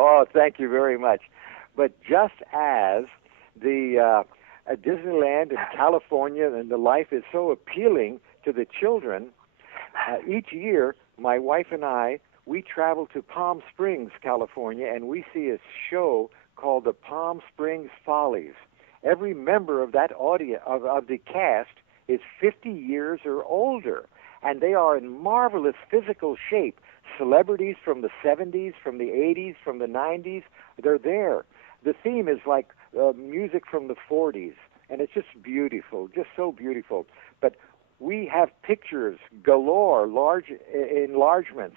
Oh, thank you very much. But just as the Disneyland in California and the life is so appealing to the children, each year my wife and I, we travel to Palm Springs, California, and we see a show called the Palm Springs Follies. Every member of that audience of the cast is 50 years or older, and they are in marvelous physical shape. Celebrities from the 70s, from the 80s, from the 90s, they're there. The theme is like music from the 40s, and it's just beautiful, just so beautiful. But we have pictures galore, large enlargements.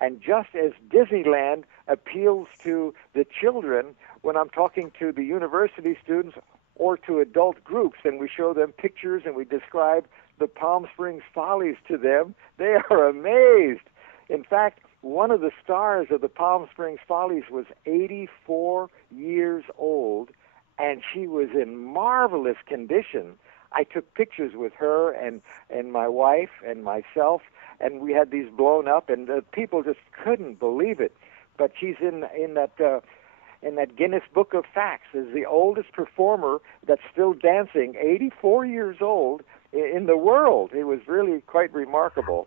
And just as Disneyland appeals to the children, when I'm talking to the university students or to adult groups and we show them pictures and we describe the Palm Springs Follies to them, they are amazed. In fact, one of the stars of the Palm Springs Follies was 84 years old, and she was in marvelous condition. I took pictures with her and my wife and myself, and we had these blown up, and people just couldn't believe it. But she's in that Guinness Book of Facts as the oldest performer that's still dancing, 84 years old in the world. It was really quite remarkable.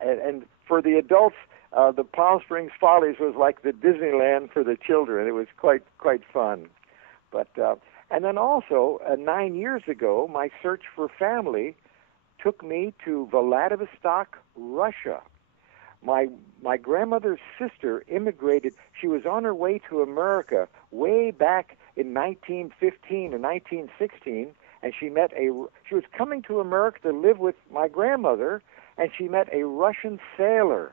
And for the adults, the Palm Springs Follies was like the Disneyland for the children. It was quite fun. But and then also 9 years ago, my search for family took me to Vladivostok, Russia. My grandmother's sister immigrated. She was on her way to America way back in 1915 or 1916, and she was coming to America to live with my grandmother, and she met a Russian sailor.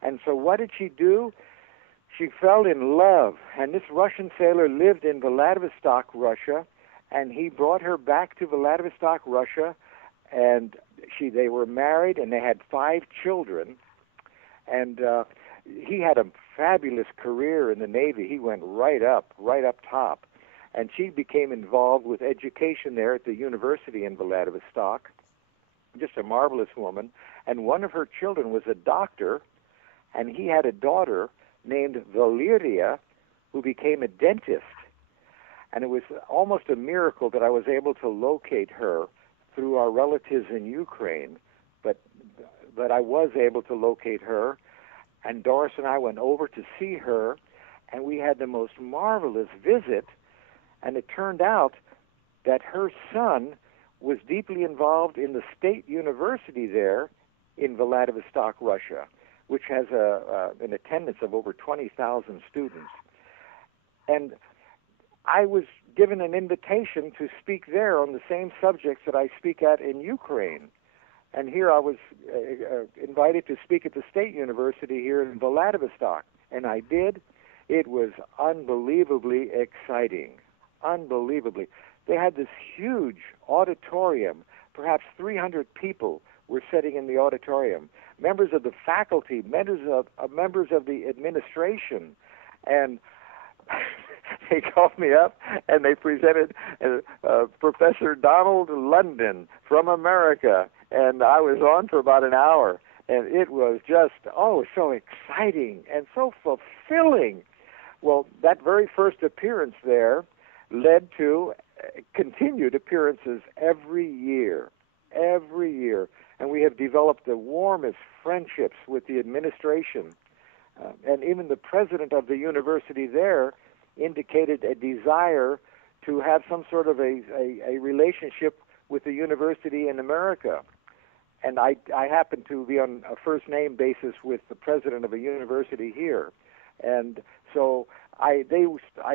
And so what did she do? She fell in love, and this Russian sailor lived in Vladivostok, Russia, and he brought her back to Vladivostok, Russia, and they were married, and they had 5 children. And he had a fabulous career in the Navy. He went right up top. And she became involved with education there at the university in Vladivostok. Just a marvelous woman. And one of her children was a doctor, and he had a daughter named Valeria who became a dentist. And it was almost a miracle that I was able to locate her through our relatives in Ukraine. But I was able to locate her, and Doris and I went over to see her, and we had the most marvelous visit, and it turned out that her son was deeply involved in the state university there in Vladivostok, Russia, which has an attendance of over 20,000 students. And I was given an invitation to speak there on the same subjects that I speak at in Ukraine. And here I was invited to speak at the State University here in Vladivostok, and I did. It was unbelievably exciting, unbelievably. They had this huge auditorium, perhaps 300 people were sitting in the auditorium, members of the faculty, members of the administration, and they called me up and they presented Professor Donald London from America, and I was on for about an hour, and it was just, so exciting and so fulfilling. Well, that very first appearance there led to continued appearances every year, and we have developed the warmest friendships with the administration, and even the president of the university there indicated a desire to have some sort of a relationship with the university in America. And I happen to be on a first-name basis with the president of a university here. And so I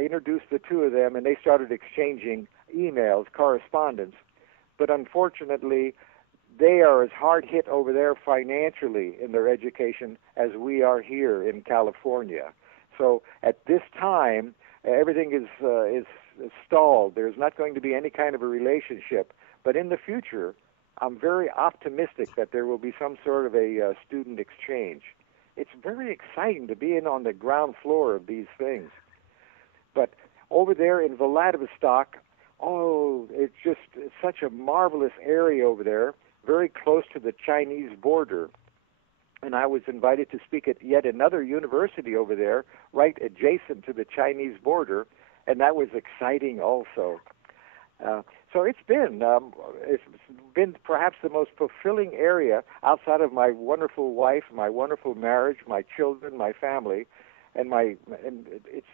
introduced the two of them, and they started exchanging emails, correspondence. But unfortunately, they are as hard hit over there financially in their education as we are here in California. So at this time, everything is stalled. There's not going to be any kind of a relationship. But in the future, I'm very optimistic that there will be some sort of a student exchange. It's very exciting to be in on the ground floor of these things. But over there in Vladivostok, it's such a marvelous area over there, very close to the Chinese border. and I was invited to speak at yet another university over there, right adjacent to the Chinese border, and that was exciting also. So it's been perhaps the most fulfilling area outside of my wonderful wife, my wonderful marriage, my children, my family, and it's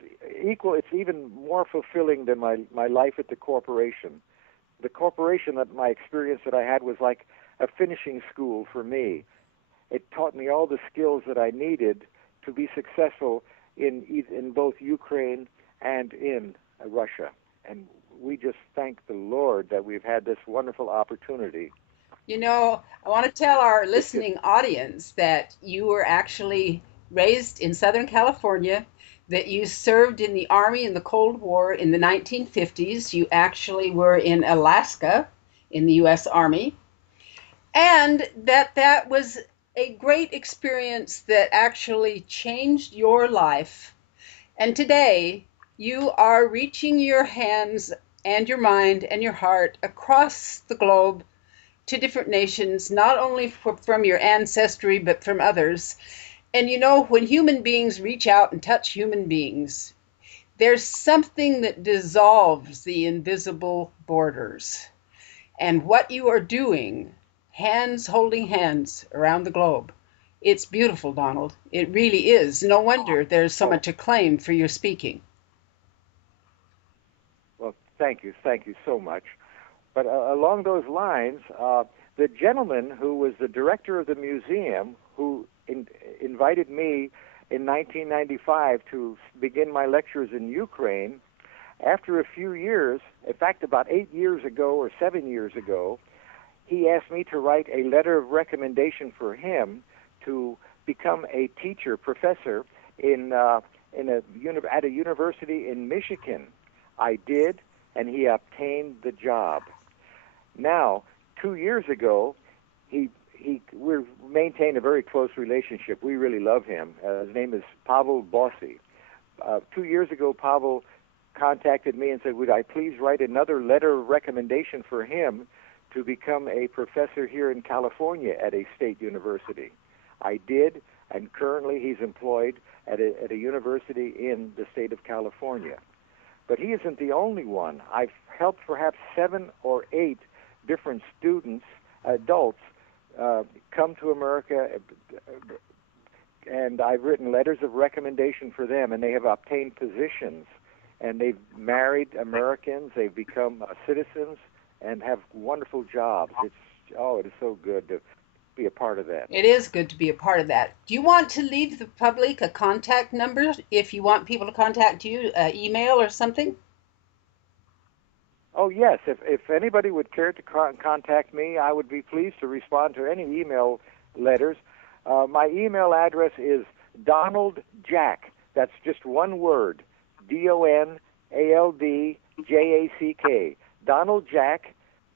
equal. It's even more fulfilling than my life at the corporation. The corporation, that my experience that I had was like a finishing school for me. It taught me all the skills that I needed to be successful in both Ukraine and in Russia. And we just thank the Lord that we've had this wonderful opportunity. You know, I want to tell our listening audience that you were actually raised in Southern California, that you served in the Army in the Cold War in the 1950s. You actually were in Alaska in the U.S. Army, and that was a great experience that actually changed your life. And today, you are reaching your hands and your mind and your heart across the globe to different nations, not only from your ancestry, but from others. And you know, when human beings reach out and touch human beings, there's something that dissolves the invisible borders. And what you are doing, hands holding hands around the globe, it's beautiful, Donald. It really is. No wonder there's so much acclaim for your speaking. Well, thank you so much. But along those lines, the gentleman who was the director of the museum, who invited me in 1995 to begin my lectures in Ukraine, after a few years, in fact, about 8 years ago or 7 years ago, he asked me to write a letter of recommendation for him to become a teacher, professor at a university in Michigan. I did, and he obtained the job. Now, 2 years ago, we maintain a very close relationship. We really love him. His name is Pavel Bossy. 2 years ago, Pavel contacted me and said, would I please write another letter of recommendation for him to become a professor here in California at a state university. I did, and currently he's employed at a university in the state of California. But he isn't the only one. I've helped perhaps 7 or 8 different students, adults, come to America, and I've written letters of recommendation for them, and they have obtained positions, and they've married Americans, they've become citizens, and have wonderful jobs. It is so good to be a part of that. It is good to be a part of that. Do you want to leave the public a contact number if you want people to contact you, email or something? Oh, yes. If anybody would care to contact me, I would be pleased to respond to any email letters. My email address is Donald Jack. That's just one word, DonaldJack, Donald Jack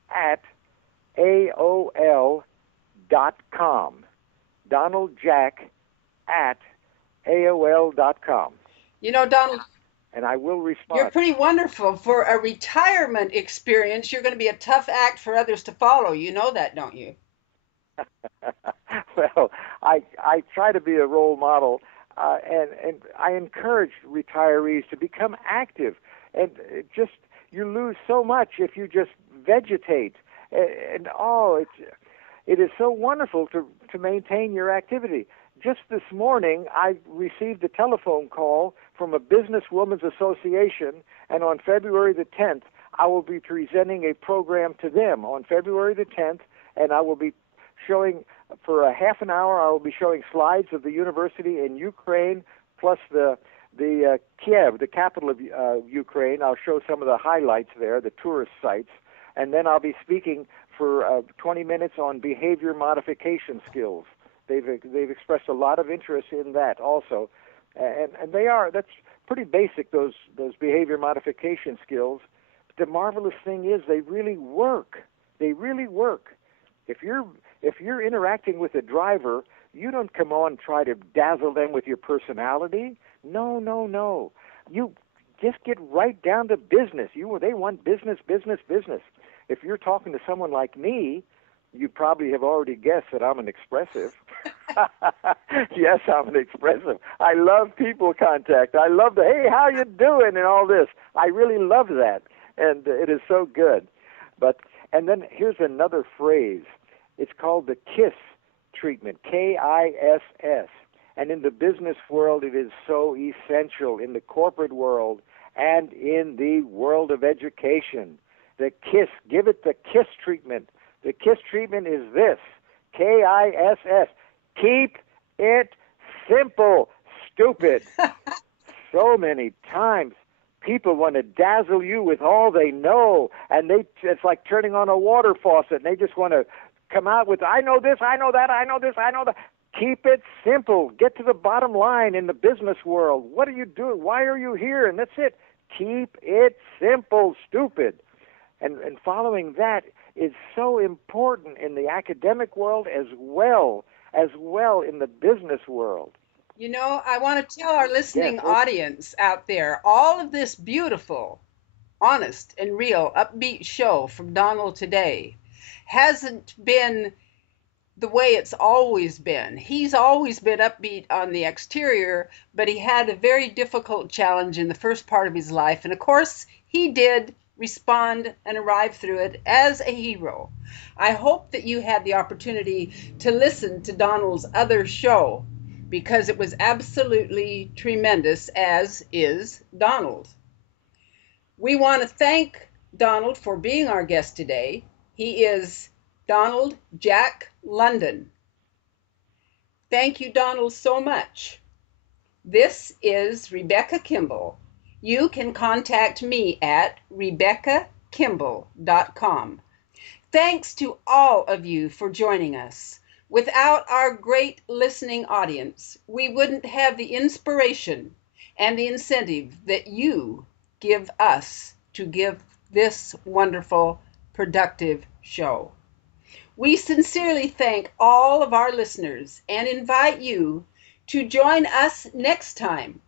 at AOL.com. Donald Jack at AOL.com. You know, Donald, and I will respond. You're pretty wonderful. For a retirement experience, you're going to be a tough act for others to follow. You know that, don't you? Well, I try to be a role model, and I encourage retirees to become active. And you lose so much if you just vegetate. And it is so wonderful to maintain your activity. Just this morning, I received a telephone call from a businesswomen's association, and on February the 10th, I will be presenting a program to them on February the 10th, and I will be showing, for a half an hour, I will be showing slides of the university in Ukraine, plus the Kiev, the capital of Ukraine. I'll show some of the highlights there, the tourist sites, and then I'll be speaking for 20 minutes on behavior modification skills. They've expressed a lot of interest in that also, and that's pretty basic, those behavior modification skills. But the marvelous thing is they really work. They really work. If you're interacting with a driver, you don't come on and try to dazzle them with your personality. No. You just get right down to business. They want business. If you're talking to someone like me, you probably have already guessed that I'm an expressive. Yes, I'm an expressive. I love people contact. I love the, hey, how you doing, and all this. I really love that, and it is so good. And then here's another phrase. It's called the KISS treatment, KISS. And in the business world, it is so essential, in the corporate world and in the world of education. The KISS, give it the KISS treatment. The KISS treatment is this, KISS. Keep it simple, stupid. So many times people want to dazzle you with all they know, and it's like turning on a water faucet, and they just want to come out with, I know this, I know that, I know this, I know that. Keep it simple. Get to the bottom line in the business world. What are you doing? Why are you here? And that's it. Keep it simple, stupid. And following that is so important in the academic world as well in the business world. You know, I want to tell our listening Yes. audience out there, all of this beautiful, honest, and real, upbeat show from Donald today hasn't been the way it's always been. He's always been upbeat on the exterior, but he had a very difficult challenge in the first part of his life. And of course, he did respond and arrive through it as a hero. I hope that you had the opportunity to listen to Donald's other show, because it was absolutely tremendous, as is Donald. We want to thank Donald for being our guest today. He is Donald Jack London. Thank you, Donald, so much. This is Rebecca Kimbel. You can contact me at RebeccaKimbel.com. Thanks to all of you for joining us. Without our great listening audience, we wouldn't have the inspiration and the incentive that you give us to give this wonderful, productive show. We sincerely thank all of our listeners and invite you to join us next time